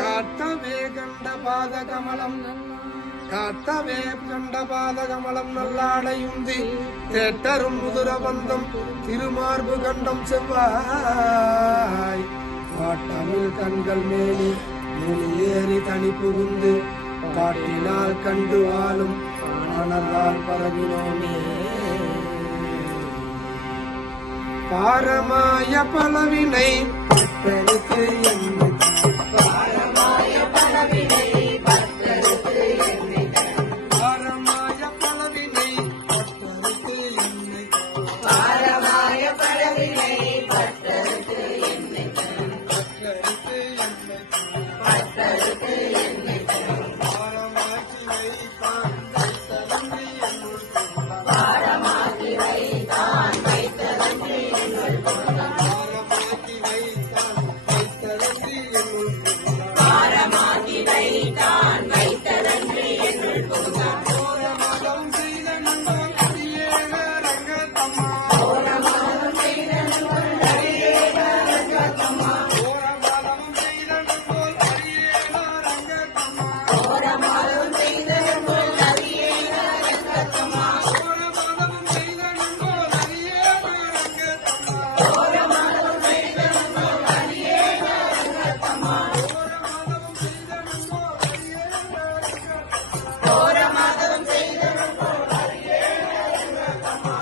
காத்தவே கண்ட பாதகமலம் காத்தவே கண்ட பாதகமலம் நல்லாடையுந்தி தேட்டரும் முதுரபந்தம் திருமார்பு கண்டம் செவ்வாய் காட்டமிழ் கண்கள் மேனி ஏறி தனி புகுந்து காட்டினால் கண்டு வாழும் ஆனதால் பரவினோமே பாரமாய பலவினை பக்தருக்கு என்னை பாரமாய பலவினை பக்தருக்கு என்னை பாரமாய பலவினை பக்தருக்கு என்னை பாரமாய பலவினை பக்தருக்கு என்னை பக்தருக்கு என்னை பக்தருக்கு என்னை பாரமாக்கி வைத்தான் வைத்ததன்றி என்னுள் பாரமாக்கி வைத்தான் வைத்ததன்றி என்னுள் பாரமாக்கி வைத்தான் வைத்ததன்றி என்னுள் பாரமாக்கி வைத்தான் வைத்ததன்றி என்னுள் கோரமதம் செய்த நண்பன் அடியேன ரங்கத்தம்மா கோரமதம் செய்த நண்பன் அடியேன ரங்கத்தம்மா கோரமதம் செய்த நண்பன் அடியேன ரங்கத்தம்மா கோரமதம் செய்த நண்பன் அடியேன ரங்கத்தம்மா கோரமதம் செய்த நண்பன் அடியேன ரங்கத்தம்மா கோரமதம் செய்த நண்பன் அடியேன ரங்கத்தம்மா கோரமதம் செய்த நண்பன் அடியேன ரங்கத்தம்மா கோரமதம் செய்த நண்பன் அடியேன ரங்கத்தம்மா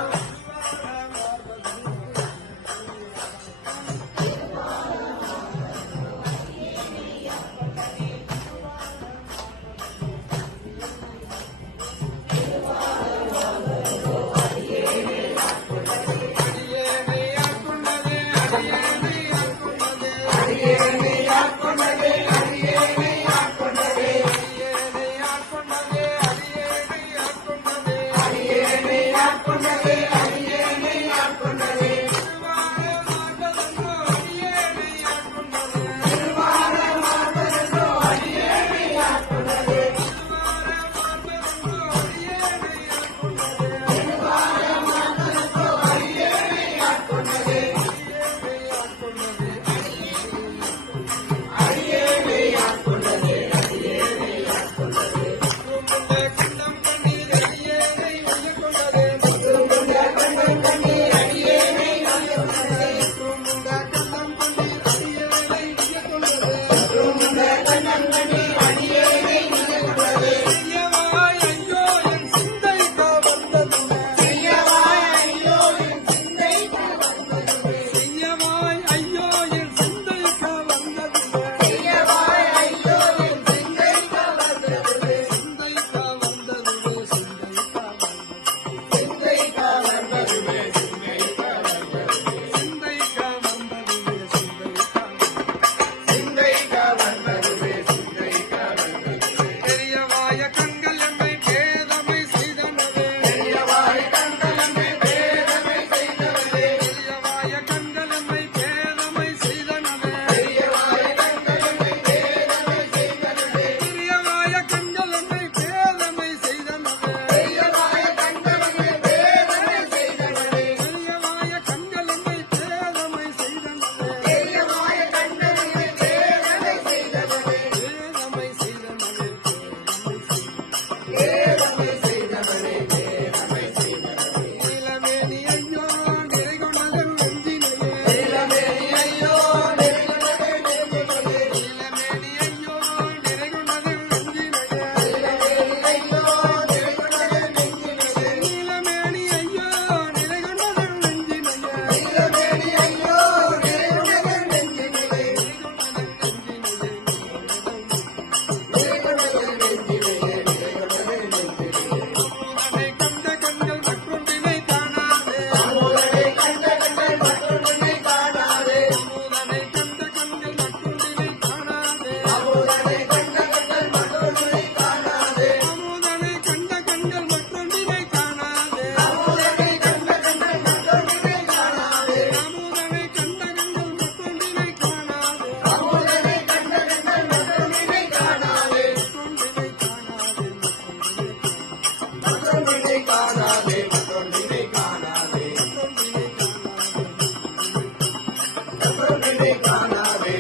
காணாவே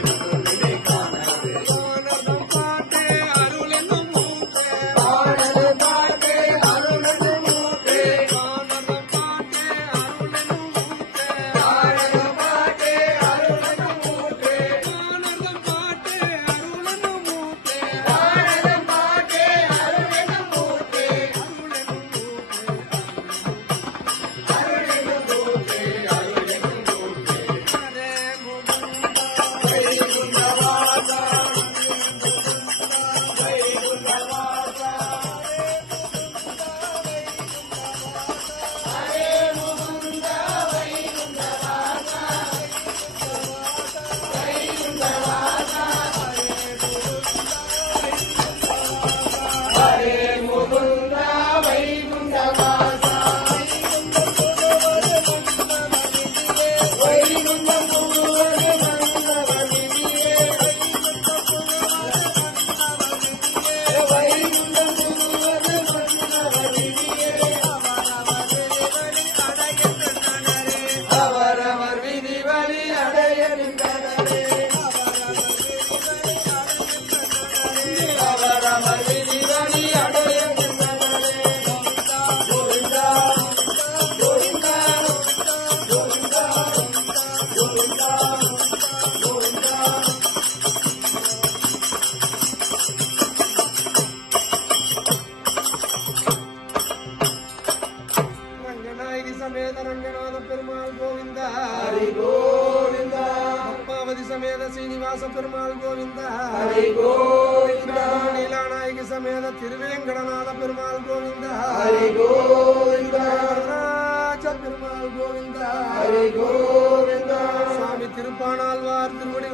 அவரவர் விதிவழி அடைகின்றனரே. கோவிந்தா கோவிந்தா கோவிந்தா கோவிந்தா கோவிந்தா. ரங்கநாயகி சமேத ரங்கநாத பெருமாள் கோவிந்தா ஹரி கோவிந்தா. பத்மாவதி சமேத சீனிவாச பெருமாள் கோவிந்தா ஹரி கோவிந்தா. நீலாநாயகி சமேத திருவேங்கடநாத பெருமாள் கோவிந்தா ஹரி கோவிந்தா. பெருமாள் கோவிந்தா ஹரி கோவிந்தா. சுவாமி திருப்பாணாழ்வார் திருவடி